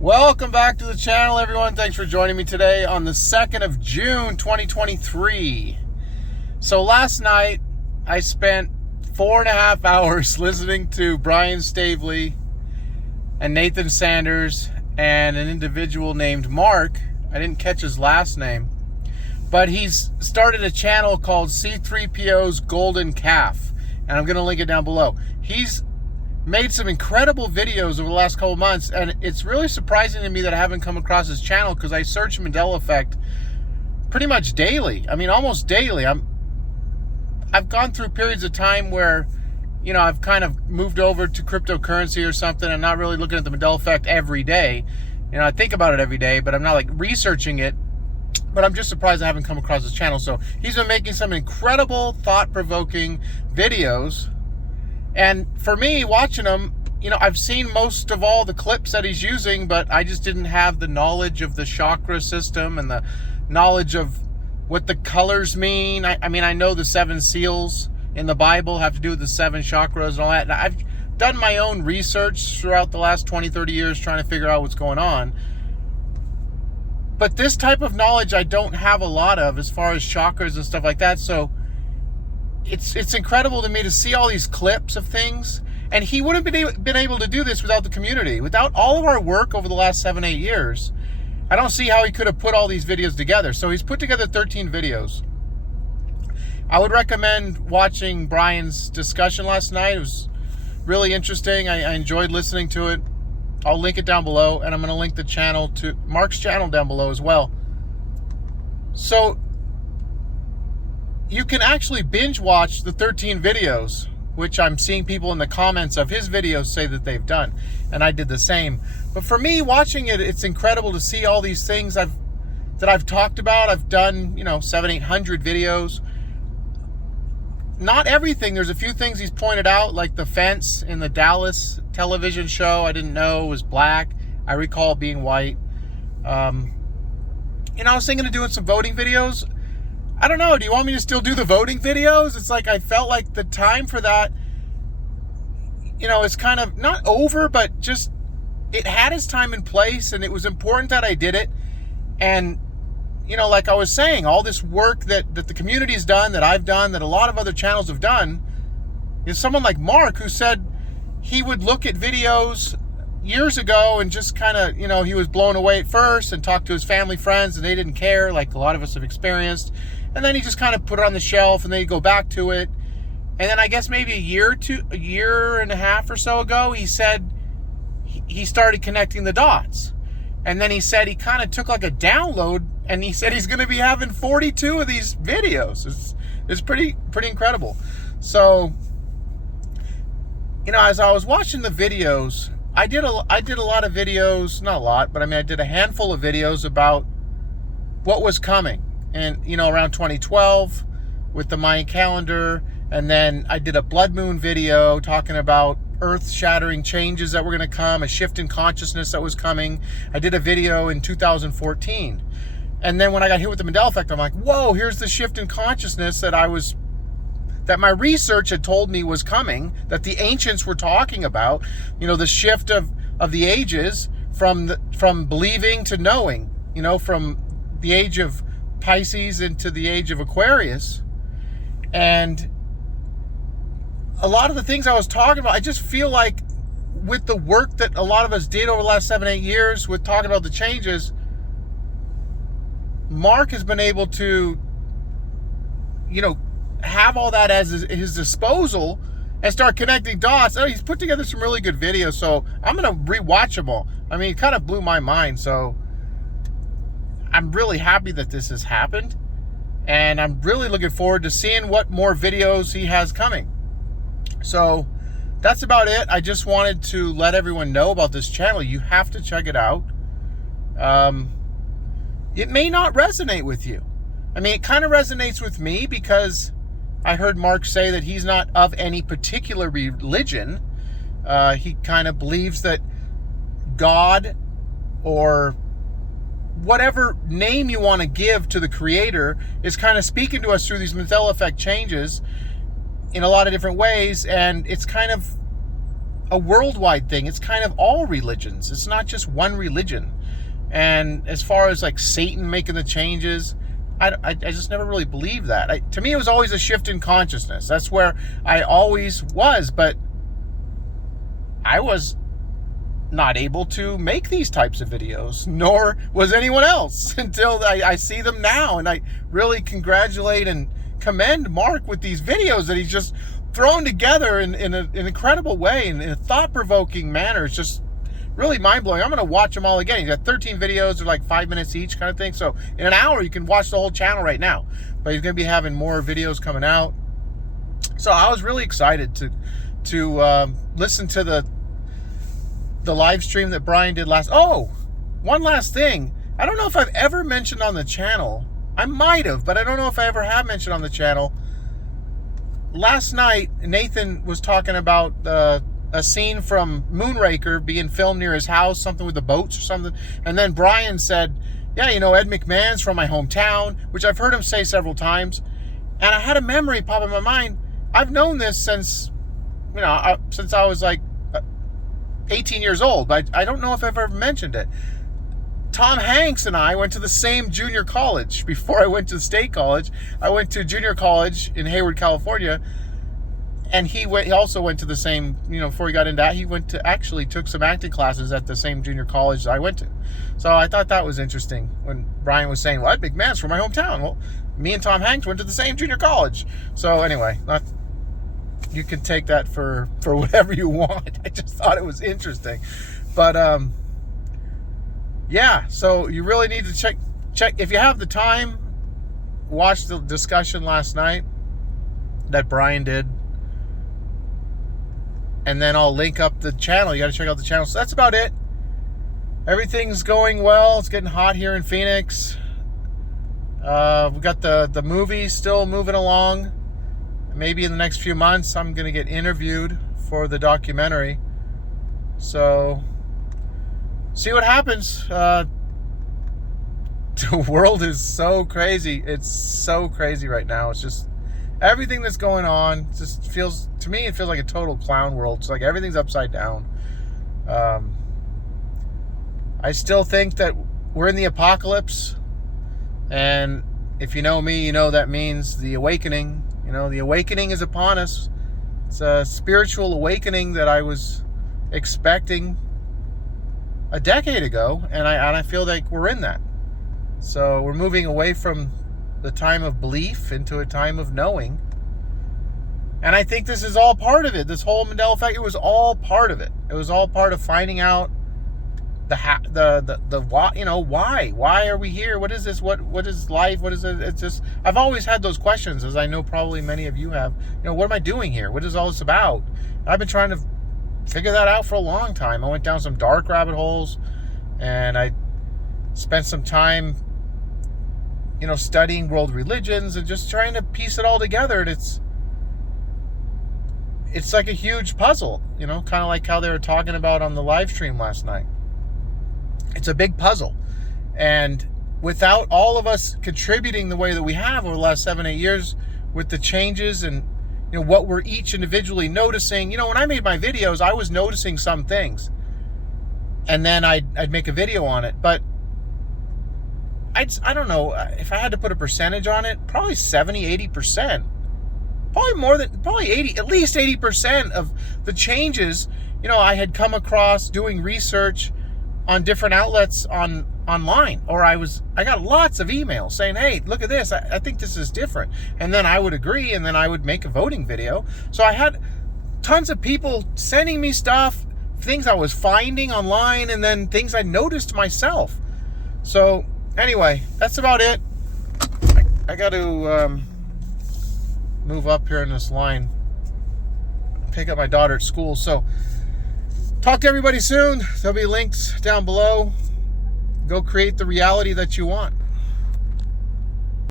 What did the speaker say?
Welcome back to the channel, everyone. Thanks for joining me today on the 2nd of June, 2023. So last night, I spent 4.5 hours listening to Brian Stavely and Nathan Sanders and an individual named Mark. I didn't catch his last name, but he's started a channel called C3PO's Golden Calf, and I'm going to link it down below. He's made some incredible videos over the last couple months, and it's really surprising to me that I haven't come across his channel, because I search Mandela Effect pretty much daily. I mean, almost daily. I've gone through periods of time where, you know, I've kind of moved over to cryptocurrency or something and not really looking at the Mandela Effect every day. You know, I think about it every day, but I'm not like researching it. But I'm just surprised I haven't come across his channel. So he's been making some incredible, thought-provoking videos. And for me, watching him, you know, I've seen most of all the clips that he's using, but I just didn't have the knowledge of the chakra system and the knowledge of what the colors mean. I mean, I know the 7 seals in the Bible have to do with the 7 chakras and all that. And I've done my own research throughout the last 20, 30 years trying to figure out what's going on. But this type of knowledge I don't have a lot of as far as chakras and stuff like that. So it's incredible to me to see all these clips of things. And he wouldn't have been able to do this without the community. Without all of our work over the last 7, 8 years, I don't see how he could have put all these videos together. So he's put together 13 videos. I would recommend watching Brian's discussion last night. It was really interesting. I enjoyed listening to it. I'll link it down below, and I'm going to link the channel to Mark's channel down below as well. So you can actually binge watch the 13 videos, which I'm seeing people in the comments of his videos say that they've done, and I did the same. But for me, watching it, it's incredible to see all these things that I've talked about. I've done, you know, 700-800 videos. Not everything. There's a few things he's pointed out, like the fence in the Dallas television show. I didn't know it was black. I recall it being white. I was thinking of doing some voting videos. I don't know. Do you want me to still do the voting videos? It's like I felt like the time for that, you know, it's kind of not over, but just it had its time and place, and it was important that I did it. And, you know, like I was saying, all this work that the community's done, that I've done, that a lot of other channels have done, is someone like Mark, who said he would look at videos years ago and just kind of, you know, he was blown away at first and talked to his family, friends, and they didn't care, like a lot of us have experienced. And then he just kind of put it on the shelf, and then he'd go back to it. And then I guess maybe a year and a half or so ago, he said he started connecting the dots. And then he said he kind of took like a download, and he said he's going to be having 42 of these videos. It's pretty incredible. So, you know, as I was watching the videos, I did a lot of videos, not a lot, but I mean, I did a handful of videos about what was coming. And, you know, around 2012 with the Mayan calendar. And then I did a blood moon video talking about earth-shattering changes that were going to come, a shift in consciousness that was coming. I did a video in 2014. And then when I got hit with the Mandela Effect, I'm like, whoa, here's the shift in consciousness that my research had told me was coming, that the ancients were talking about, you know, the shift of the ages from believing to knowing, you know, from the age of Pisces into the age of Aquarius. And a lot of the things I was talking about, I just feel like with the work that a lot of us did over the last 7, 8 years with talking about the changes, Mark has been able to, you know, have all that as his disposal and start connecting dots. Oh, he's put together some really good videos, so I'm going to rewatch them all. I mean, it kind of blew my mind, so I'm really happy that this has happened, and I'm really looking forward to seeing what more videos he has coming. So that's about it. I just wanted to let everyone know about this channel. You have to check it out. It may not resonate with you. I mean, it kind of resonates with me because I heard Mark say that he's not of any particular religion. He kind of believes that God, or whatever name you want to give to the creator, is kind of speaking to us through these Mandela Effect changes in a lot of different ways. And it's kind of a worldwide thing. It's kind of all religions. It's not just one religion. And as far as like Satan making the changes, I just never really believed that. To me, it was always a shift in consciousness. That's where I always was, but I was not able to make these types of videos, nor was anyone else until I see them now. And I really congratulate and commend Mark with these videos that he's just thrown together in an incredible way, in a thought-provoking manner. It's just really mind-blowing. I'm going to watch them all again. He's got 13 videos. They're like 5 minutes each kind of thing. So in an hour, you can watch the whole channel right now. But he's going to be having more videos coming out. So I was really excited to listen to the live stream that Brian did last. Oh, one last thing. I don't know if I've ever mentioned on the channel. I might have, but I don't know if I ever have mentioned on the channel. Last night, Nathan was talking about a scene from Moonraker being filmed near his house, something with the boats or something. And then Brian said, yeah, you know, Ed McMahon's from my hometown, which I've heard him say several times. And I had a memory pop in my mind. I've known this since, you know, since I was like 18 years old, but I don't know if I've ever mentioned it. Tom Hanks and I went to the same junior college. Before I went to the state college, I went to junior college in Hayward, California. And he also went to the same, you know, before he got into that, he took some acting classes at the same junior college I went to. So I thought that was interesting when Brian was saying, well, Ed McMahon's from my hometown. Well, me and Tom Hanks went to the same junior college. So anyway, you can take that for whatever you want. I just thought it was interesting. But yeah, so you really need to check if you have the time, watch the discussion last night that Brian did. And then I'll link up the channel. You got to check out the channel. So that's about it. Everything's going well. It's getting hot here in Phoenix. We've got the movie still moving along. Maybe in the next few months, I'm going to get interviewed for the documentary. So, see what happens. The world is so crazy. It's so crazy right now. It's just everything that's going on just feels, to me, it feels like a total clown world. It's like everything's upside down. I still think that we're in the apocalypse. And if you know me, you know that means the awakening. You know, the awakening is upon us. It's a spiritual awakening that I was expecting a decade ago. And I feel like we're in that. So we're moving away from the time of belief into a time of knowing. And I think this is all part of it. This whole Mandela Effect, it was all part of it. It was all part of finding out the why, you know, why are we here? What is this? What is life? What is it? It's just, I've always had those questions, as I know probably many of you have. You know, what am I doing here? What is all this about? I've been trying to figure that out for a long time. I went down some dark rabbit holes, and I spent some time, you know, studying world religions and just trying to piece it all together. And it's like a huge puzzle, you know, kind of like how they were talking about on the live stream last night. It's a big puzzle. And without all of us contributing the way that we have over the last 7-8 years with the changes and, you know, what we're each individually noticing. You know, when I made my videos, I was noticing some things. And then I'd make a video on it. But I don't know, if I had to put a percentage on it, probably 70-80%. Probably 80, at least 80% of the changes, you know, I had come across doing research on different outlets online, or I got lots of emails saying, hey, look at this, I think this is different. And then I would agree, and then I would make a voting video. So I had tons of people sending me stuff, things I was finding online, and then things I noticed myself. So anyway, that's about it. I got to move up here in this line, pick up my daughter at school. So talk to everybody soon. There'll be links down below. Go create the reality that you want.